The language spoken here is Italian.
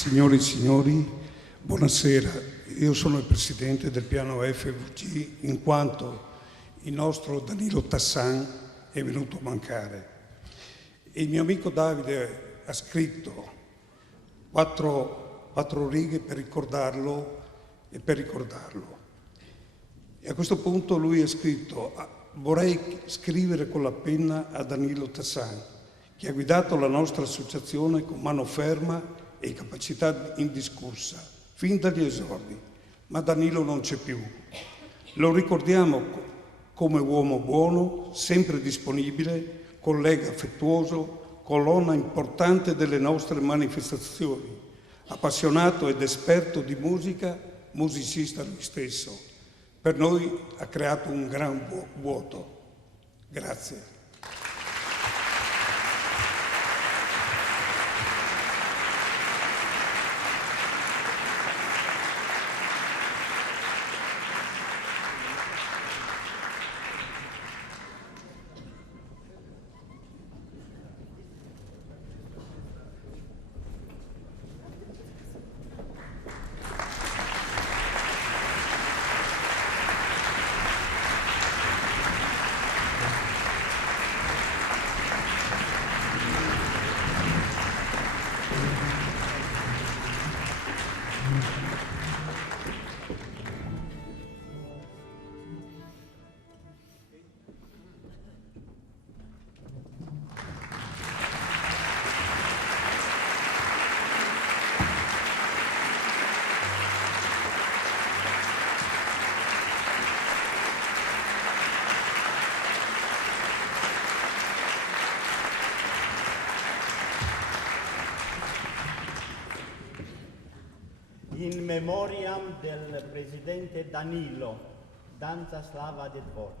Signore e signori, buonasera. Io sono il presidente del piano FVG in quanto il nostro Danilo Tassan è venuto a mancare. E il mio amico Davide ha scritto quattro righe per ricordarlo e per ricordarlo. E a questo punto lui ha scritto: vorrei scrivere con la penna a Danilo Tassan, che ha guidato la nostra associazione con mano ferma e capacità indiscussa, fin dagli esordi. Ma Danilo non c'è più. Lo ricordiamo come uomo buono, sempre disponibile, collega affettuoso, colonna importante delle nostre manifestazioni, appassionato ed esperto di musica, musicista lui stesso. Per noi ha creato un gran vuoto. Grazie. In memoriam del presidente Danilo, danza slava del Bor.